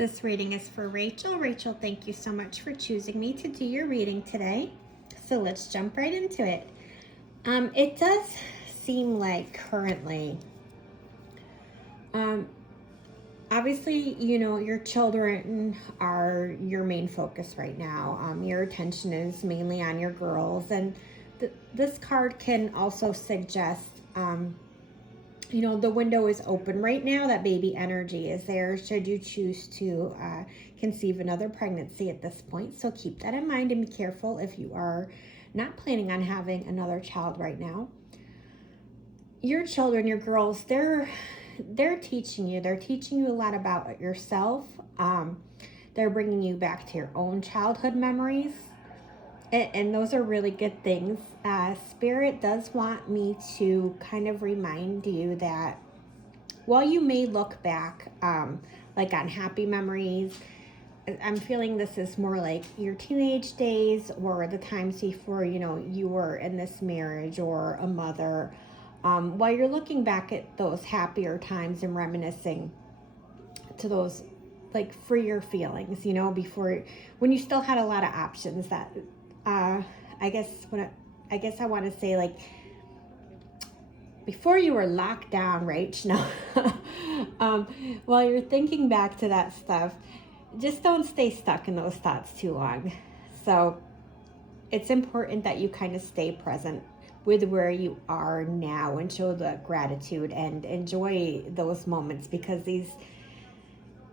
This reading is for Rachel. Rachel, thank you so much for choosing me to do your reading today. So let's jump right into it. It does seem like currently, obviously, your children are your main focus right now. Your attention is mainly on your girls, and this card can also suggest the window is open right now. That baby energy is there should you choose to conceive another pregnancy at this point. So keep that in mind and be careful if you are not planning on having another child right now. Your children, your girls, they're teaching you. They're teaching you a lot about yourself. They're bringing you back to your own childhood memories. And those are really good things. Spirit does want me to kind of remind you that while you may look back like on happy memories, I'm feeling this is more like your teenage days or the times before, you were in this marriage or a mother. While you're looking back at those happier times and reminiscing to those like freer feelings, before when you still had a lot of options that I guess I want to say, like, before you were locked down, right? No. While you're thinking back to that stuff, just don't stay stuck in those thoughts too long. So it's important that you kind of stay present with where you are now and show the gratitude and enjoy those moments, because these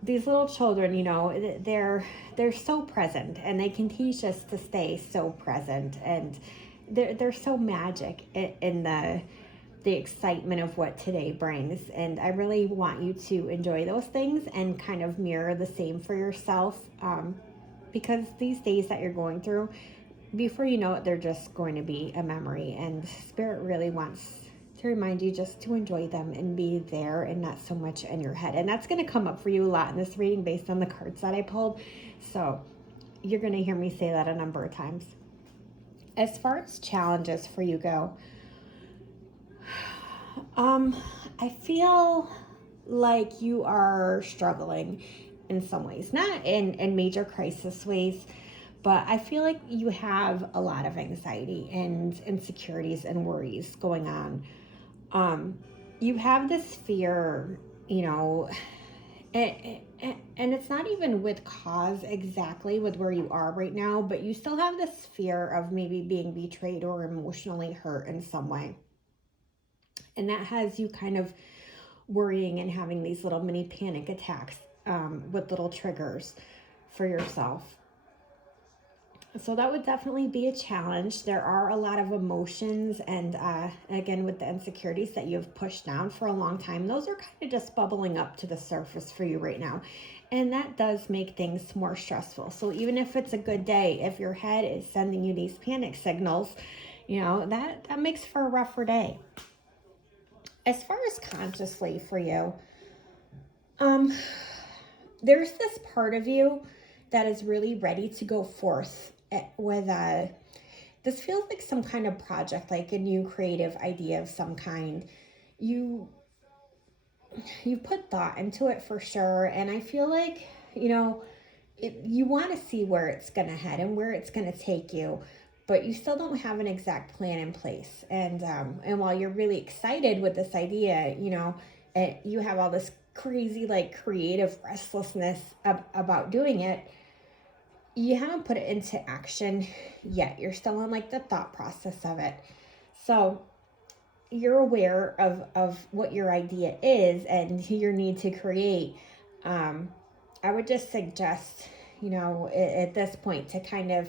little children, they're so present, and they can teach us to stay so present, and they're so magic in the excitement of what today brings. And I really want you to enjoy those things and kind of mirror the same for yourself, because these days that you're going through, before you know it, they're just going to be a memory, and Spirit really wants to remind you just to enjoy them and be there and not so much in your head. And that's going to come up for you a lot in this reading based on the cards that I pulled. So you're going to hear me say that a number of times. As far as challenges for you go, I feel like you are struggling in some ways, not in major crisis ways, but I feel like you have a lot of anxiety and insecurities and worries going on. You have this fear, and it's not even with cause exactly with where you are right now, but you still have this fear of maybe being betrayed or emotionally hurt in some way. And that has you kind of worrying and having these little mini panic attacks with little triggers for yourself. So that would definitely be a challenge. There are a lot of emotions, and again, with the insecurities that you've pushed down for a long time, those are kind of just bubbling up to the surface for you right now. And that does make things more stressful. So even if it's a good day, if your head is sending you these panic signals, that makes for a rougher day. As far as consciously for you, there's this part of you that is really ready to go forth with this feels like some kind of project, like a new creative idea of some kind. You put thought into it for sure, and I feel like you want to see where it's going to head and where it's going to take you, but you still don't have an exact plan in place. And while you're really excited with this idea, you have all this crazy like creative restlessness about doing it. You haven't put it into action yet. You're still in like the thought process of it. So you're aware of what your idea is and your need to create. I would just suggest, at this point to kind of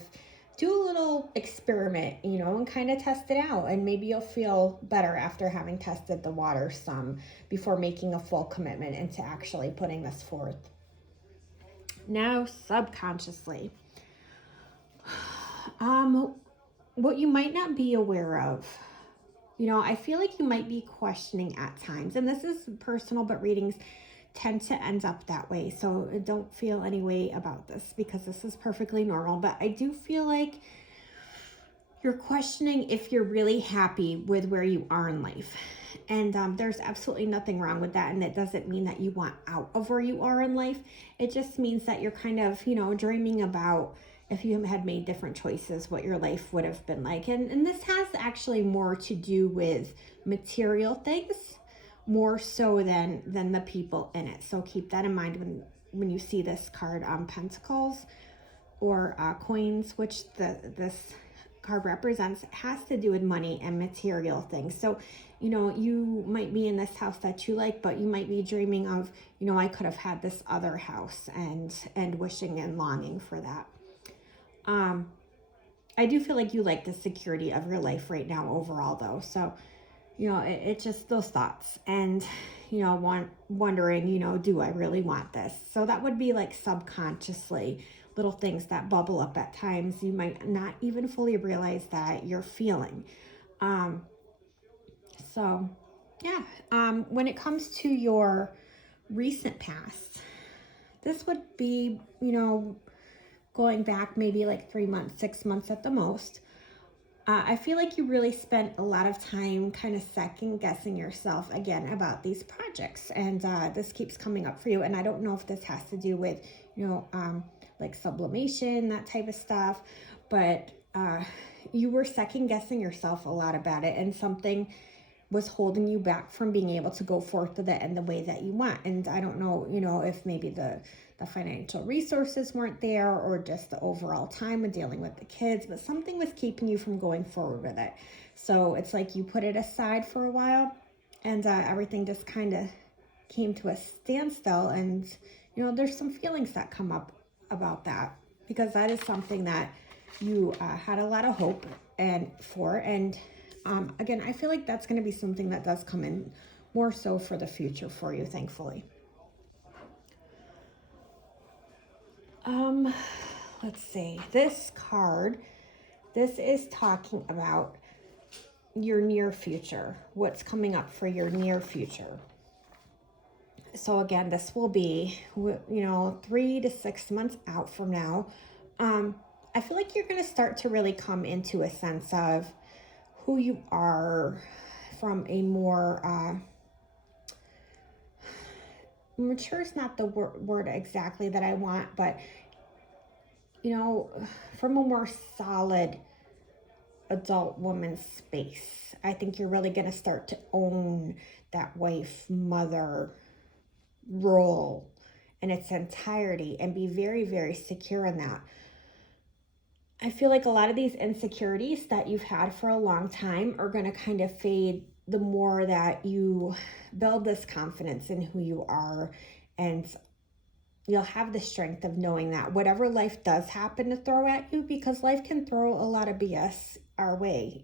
do a little experiment, and kind of test it out. And maybe you'll feel better after having tested the water some before making a full commitment into actually putting this forth. Now, subconsciously, what you might not be aware of, I feel like you might be questioning at times, and this is personal, but readings tend to end up that way. So don't feel any way about this, because this is perfectly normal. But I do feel like You're questioning if you're really happy with where you are in life. And there's absolutely nothing wrong with that. And it doesn't mean that you want out of where you are in life. It just means that you're kind of, dreaming about if you had made different choices, what your life would have been like. And this has actually more to do with material things, more so than the people in it. So keep that in mind when you see this card on Pentacles or coins, which this card represents. It has to do with money and material things. So, you might be in this house that you like, but you might be dreaming of, I could have had this other house and wishing and longing for that. I do feel like you like the security of your life right now overall though. So, it's just those thoughts and, wondering, do I really want this? So that would be like subconsciously little things that bubble up at times. You might not even fully realize that you're feeling. So yeah, when it comes to your recent past, this would be, going back maybe like 3 months, 6 months at the most. I feel like you really spent a lot of time kind of second guessing yourself again about these projects. And this keeps coming up for you. And I don't know if this has to do with, like sublimation, that type of stuff. But you were second guessing yourself a lot about it. And something was holding you back from being able to go forth with it in the way that you want. And I don't know, if maybe the financial resources weren't there or just the overall time of dealing with the kids, but something was keeping you from going forward with it. So it's like you put it aside for a while and everything just kind of came to a standstill. And, there's some feelings that come up about that because that is something that you had a lot of hope for. And again, I feel like that's going to be something that does come in more so for the future for you, thankfully. Let's see. This card, this is talking about your near future, what's coming up for your near future. So again, this will be, 3 to 6 months out from now. I feel like you're going to start to really come into a sense of who you are from a more mature is not the word exactly that I want, but from a more solid adult woman's space. I think you're really going to start to own that wife, mother role in its entirety and be very, very secure in that. I feel like a lot of these insecurities that you've had for a long time are going to kind of fade the more that you build this confidence in who you are, and you'll have the strength of knowing that whatever life does happen to throw at you, because life can throw a lot of BS our way,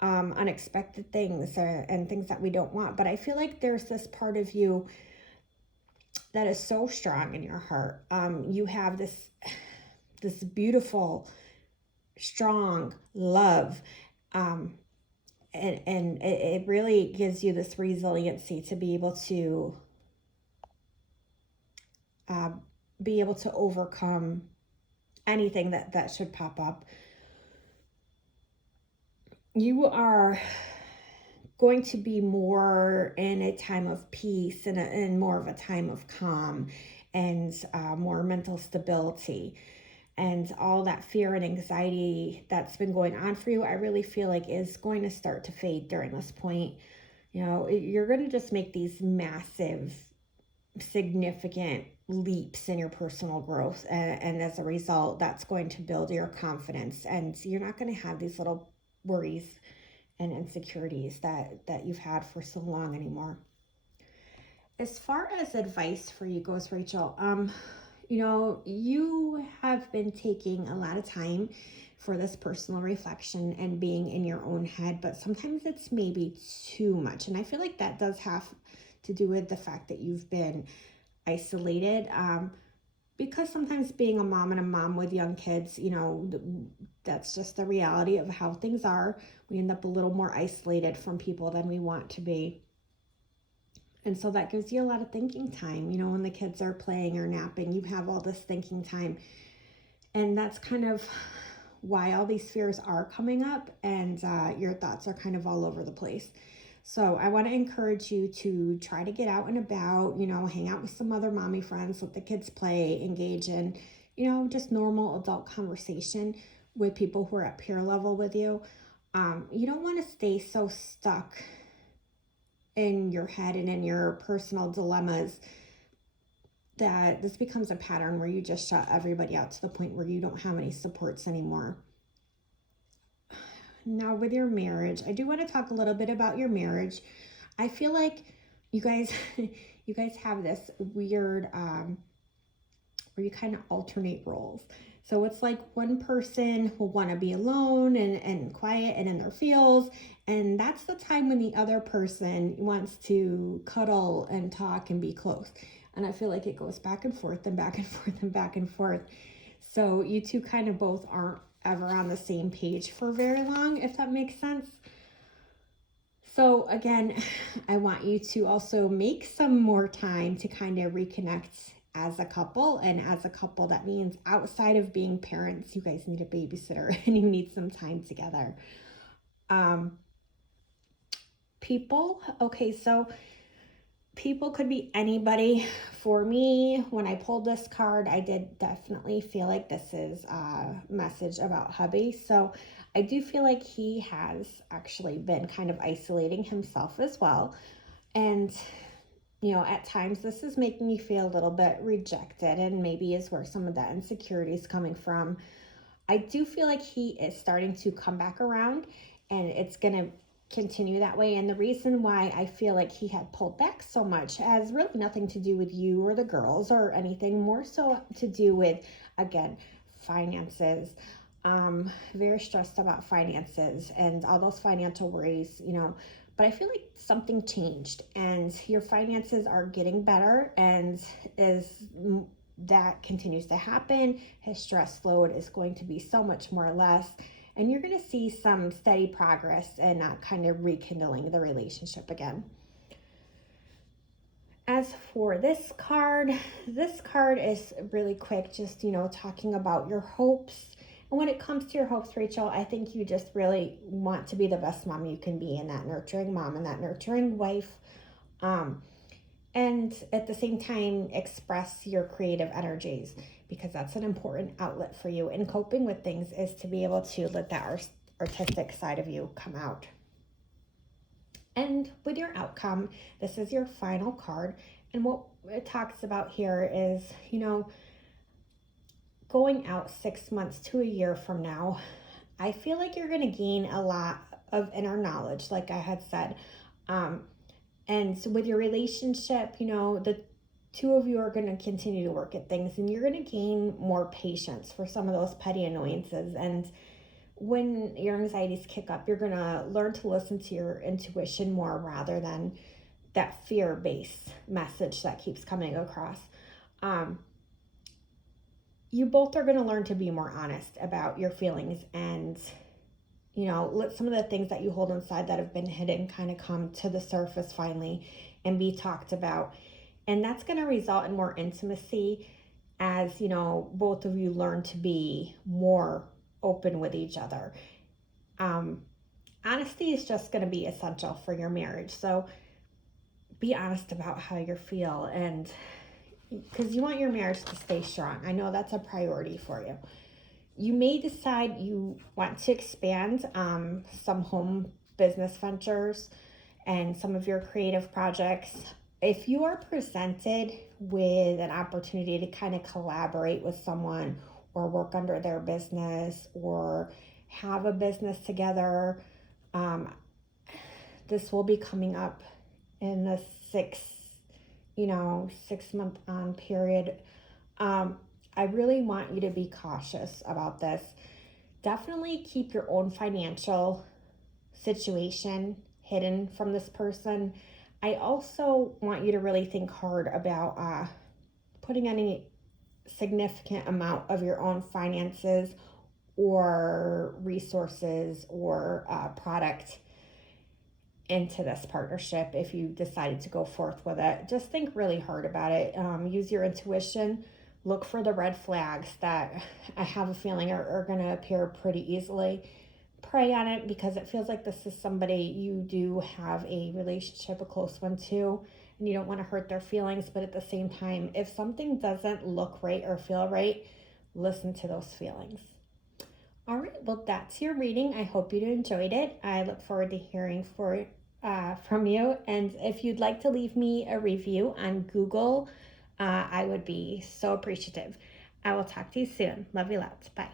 unexpected things and things that we don't want. But I feel like there's this part of you that is so strong in your heart. You have this beautiful, strong love. And it really gives you this resiliency to be able to overcome anything that should pop up. You are going to be more in a time of peace and more of a time of calm and more mental stability. And all that fear and anxiety that's been going on for you, I really feel like is going to start to fade during this point. You're going to just make these massive, significant leaps in your personal growth. And as a result, that's going to build your confidence. And you're not going to have these little worries and insecurities that you've had for so long anymore. As far as advice for you goes, Rachel, you have been taking a lot of time for this personal reflection and being in your own head, but sometimes it's maybe too much. And I feel like that does have to do with the fact that you've been isolated. Because sometimes being a mom and a mom with young kids, that's just the reality of how things are. We end up a little more isolated from people than we want to be. And so that gives you a lot of thinking time. When the kids are playing or napping, you have all this thinking time. And that's kind of why all these fears are coming up, and your thoughts are kind of all over the place. So I want to encourage you to try to get out and about, hang out with some other mommy friends, let the kids play, engage in, just normal adult conversation with people who are at peer level with you. You don't want to stay so stuck in your head and in your personal dilemmas that this becomes a pattern where you just shut everybody out to the point where you don't have any supports anymore. Now, with your marriage, I do want to talk a little bit about your marriage. I feel like you guys you guys have this weird where you kind of alternate roles. So it's like one person will want to be alone and quiet and in their feels. And that's the time when the other person wants to cuddle and talk and be close. And I feel like it goes back and forth and back and forth and back and forth. So you two kind of both aren't ever on the same page for very long, if that makes sense. So again, I want you to also make some more time to kind of reconnect as a couple. And as a couple, that means outside of being parents, you guys need a babysitter and you need some time together. People could be anybody. For me, when I pulled this card, I did definitely feel like this is a message about hubby. So I do feel like he has actually been kind of isolating himself as well. And, at times this is making you feel a little bit rejected, and maybe is where some of that insecurity is coming from. I do feel like he is starting to come back around, and it's going to continue that way. And the reason why I feel like he had pulled back so much has really nothing to do with you or the girls or anything, more so to do with, again, finances. Very stressed about finances and all those financial worries, but I feel like something changed and your finances are getting better, and as that continues to happen, his stress load is going to be so much more or less. And you're going to see some steady progress and not kind of rekindling the relationship again. As for this card is really quick, just, talking about your hopes. And when it comes to your hopes, Rachel, I think you just really want to be the best mom you can be, and that nurturing mom and that nurturing wife. And at the same time, express your creative energies, because that's an important outlet for you. And coping with things is to be able to let that artistic side of you come out. And with your outcome, this is your final card. And what it talks about here is, going out 6 months to a year from now, I feel like you're going to gain a lot of inner knowledge, like I had said. And so with your relationship, the two of you are going to continue to work at things, and you're going to gain more patience for some of those petty annoyances. And when your anxieties kick up, you're going to learn to listen to your intuition more rather than that fear-based message that keeps coming across. You both are going to learn to be more honest about your feelings, and let some of the things that you hold inside that have been hidden kind of come to the surface finally and be talked about. And that's going to result in more intimacy as, both of you learn to be more open with each other. Honesty is just going to be essential for your marriage. So be honest about how you feel, and because you want your marriage to stay strong. I know that's a priority for you. You may decide you want to expand some home business ventures and some of your creative projects. If you are presented with an opportunity to kind of collaborate with someone or work under their business or have a business together, this will be coming up in the 6 month on period. I really want you to be cautious about this. Definitely keep your own financial situation hidden from this person. I also want you to really think hard about putting any significant amount of your own finances or resources or product into this partnership. If you decided to go forth with it, just think really hard about it. Use your intuition, Look for the red flags that I have a feeling are going to appear pretty easily. Pray on it, because it feels like this is somebody you do have a relationship, a close one to, and you don't want to hurt their feelings. But at the same time, if something doesn't look right or feel right, listen to those feelings. All right, well, that's your reading. I hope you enjoyed it. I look forward to hearing from you. And if you'd like to leave me a review on Google, I would be so appreciative. I will talk to you soon. Love you lots. Bye.